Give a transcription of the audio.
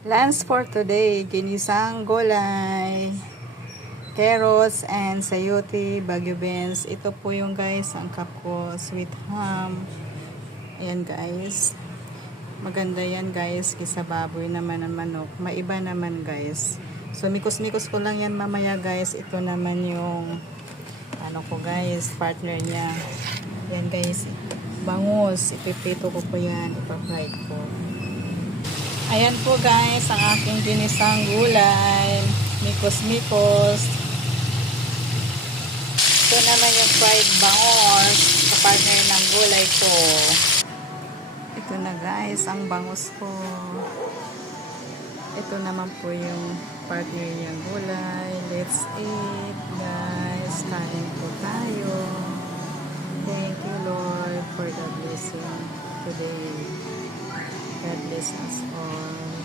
Lunch for today, ginisang gulay, carrots and sayote, Baguio beans. Ito po yung guys, ang cup ko, sweet ham. Ayan guys. Maganda yan guys, kisa baboy naman ang manok. Maiba naman guys. So mikos-mikos ko lang yan mamaya guys. Ito naman yung ano ko guys, partner niya. Yan guys, bangus. Ipipito ko po yan, ipafry ko. Ayan po guys, ang aking ginisang gulay. Mikos-mikos. Ito naman yung fried bangus. Kapartner ng gulay ko. Ito na guys, ang bangus ko. Ito naman po yung partner niyang gulay. Let's eat guys. Kain po tayo. Thank you Lord for the blessing today. God bless us all.